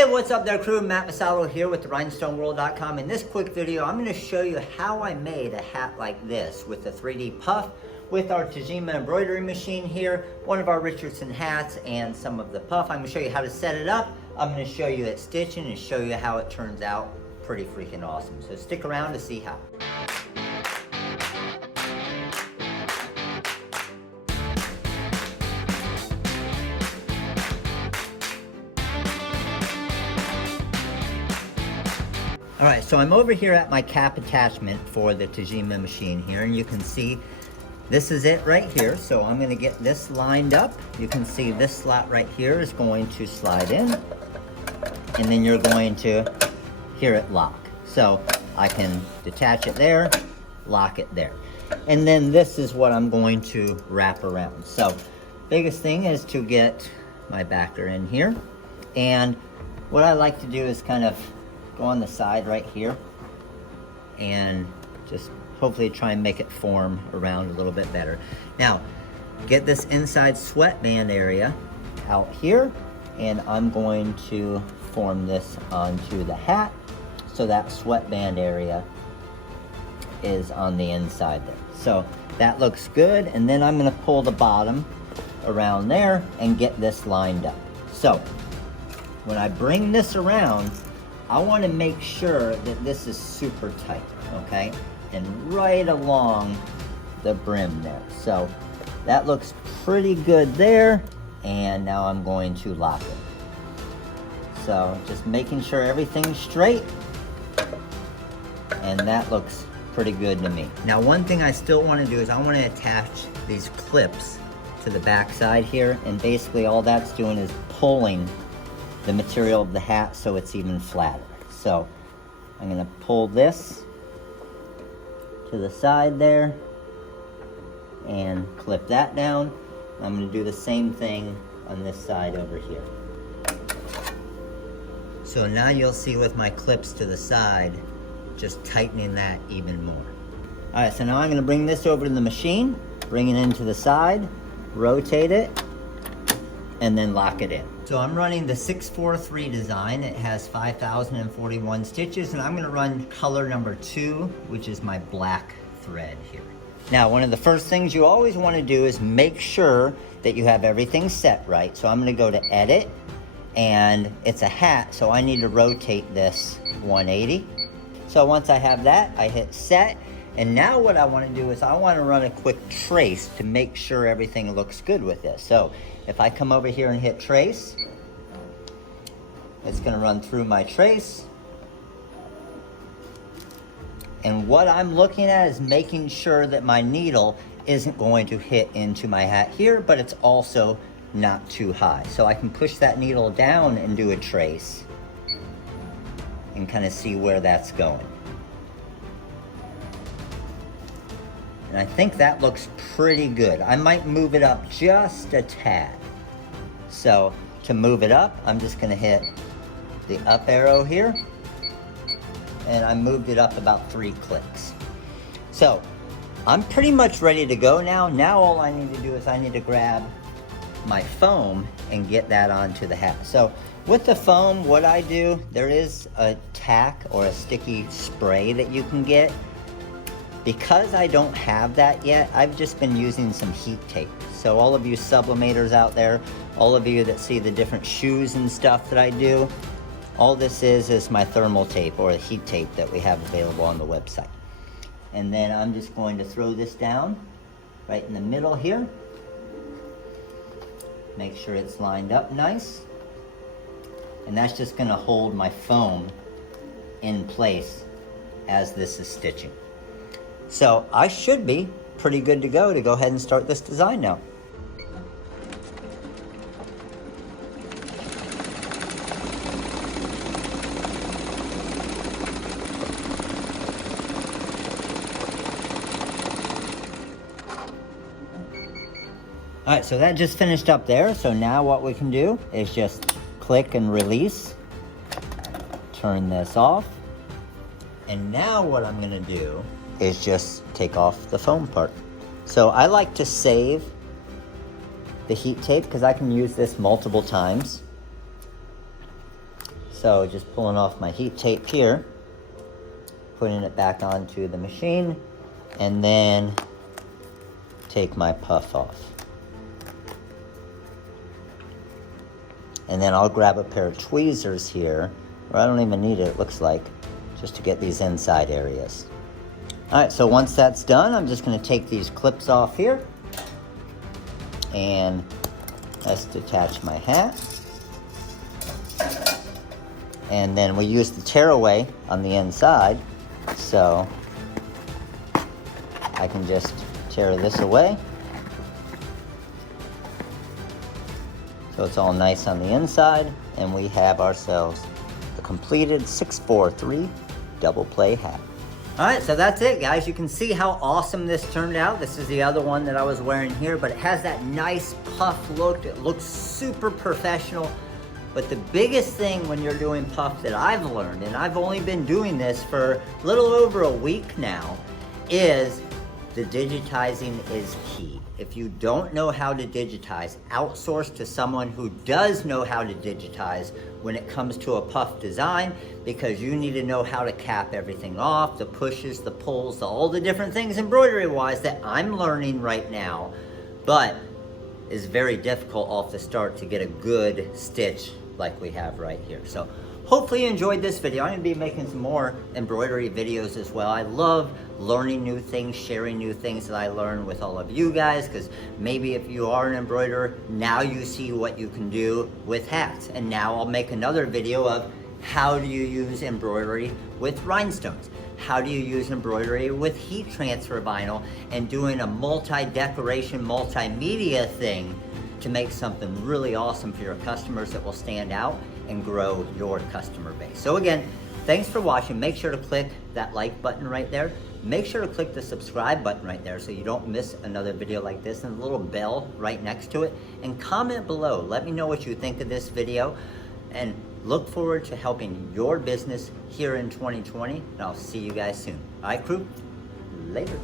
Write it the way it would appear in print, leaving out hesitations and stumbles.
Hey, what's up there crew? Matt Masato here with the rhinestoneworld.com. In this quick video, I'm going to show you how I made a hat like this with the 3D puff with our Tajima Embroidery Machine here, one of our Richardson hats and some of the puff. I'm going to show you how to set it up. I'm going to show you it stitching and show you how it turns out pretty freaking awesome. So stick around to see how. All right, so I'm over here at my cap attachment for the Tajima machine here, and you can see this is it right here. So I'm gonna get this lined up. You can see this slot right here is going to slide in, and then you're going to hear it lock. So I can detach it there, lock it there. And then this is what I'm going to wrap around. So biggest thing is to get my backer in here. And what I like to do is kind of go on the side right here and just hopefully try and make it form around a little bit better. Now, get this inside sweatband area out here, and I'm going to form this onto the hat so that sweatband area is on the inside there. So that looks good, and then I'm gonna pull the bottom around there and get this lined up. So when I bring this around, I want to make sure that this is super tight, okay? And right along the brim there. So that looks pretty good there. And now I'm going to lock it. So just making sure everything's straight. And that looks pretty good to me. Now one thing I still want to do is I want to attach these clips to the back side here. And basically all that's doing is pulling the material of the hat so it's even flatter. So I'm going to pull this to the side there and clip that down. I'm going to do the same thing on this side over here. So now you'll see with my clips to the side, just tightening that even more. All right, so now I'm going to bring this over to the machine, bring it into the side, rotate it, and then lock it in. So I'm running the 643 design. It has 5,041 stitches, and I'm gonna run color number 2, which is my black thread here. Now, one of the first things you always wanna do is make sure that you have everything set right. So I'm gonna go to edit, and it's a hat, so I need to rotate this 180. So once I have that, I hit set, and now what I wanna do is I wanna run a quick trace to make sure everything looks good with this. So if I come over here and hit trace, it's gonna run through my trace. And what I'm looking at is making sure that my needle isn't going to hit into my hat here, but it's also not too high. So I can push that needle down and do a trace and kind of see where that's going. And I think that looks pretty good. I might move it up just a tad. So to move it up, I'm just gonna hit the up arrow here, and I moved it up about 3 clicks. So I'm pretty much ready to go now. Now all I need to do is I need to grab my foam and get that onto the hat. So with the foam, what I do, there is a tack or a sticky spray that you can get. Because I don't have that yet, I've just been using some heat tape. So all of you sublimators out there, all of you that see the different shoes and stuff that I do, all this is my thermal tape or the heat tape that we have available on the website. And then I'm just going to throw this down right in the middle here. Make sure it's lined up nice. And that's just gonna hold my foam in place as this is stitching. So I should be pretty good to go ahead and start this design now. All right, so that just finished up there. So now what we can do is just click and release, turn this off. And now what I'm gonna do is just take off the foam part. So I like to save the heat tape because I can use this multiple times. So just pulling off my heat tape here, putting it back onto the machine, and then take my puff off. And then I'll grab a pair of tweezers here, or I don't even need it, it looks like, just to get these inside areas. All right, so once that's done, I'm just gonna take these clips off here, and let's detach my hat. And then we use the tearaway on the inside, so I can just tear this away. So it's all nice on the inside, and we have ourselves the completed 643 double play hat. All right, so that's it, guys. You can see how awesome this turned out. This is the other one that I was wearing here, but it has that nice puff look. It looks super professional. But the biggest thing when you're doing puff that I've learned, and I've only been doing this for a little over a week now, is the digitizing is key. If you don't know how to digitize, outsource to someone who does know how to digitize when it comes to a puff design, because you need to know how to cap everything off, the pushes, the pulls, all the different things embroidery-wise that I'm learning right now, but is very difficult off the start to get a good stitch like we have right here. So hopefully you enjoyed this video. I'm gonna be making some more embroidery videos as well. I love learning new things, sharing new things that I learn with all of you guys, because maybe if you are an embroiderer, now you see what you can do with hats. And now I'll make another video of how do you use embroidery with rhinestones? How do you use embroidery with heat transfer vinyl, and doing a multi-decoration, multimedia thing to make something really awesome for your customers that will stand out and grow your customer base. So again, thanks for watching. Make sure to click that like button right there. Make sure to click the subscribe button right there so you don't miss another video like this, and the little bell right next to it. And comment below. Let me know what you think of this video, and look forward to helping your business here in 2020. And I'll see you guys soon. All right, crew? Later.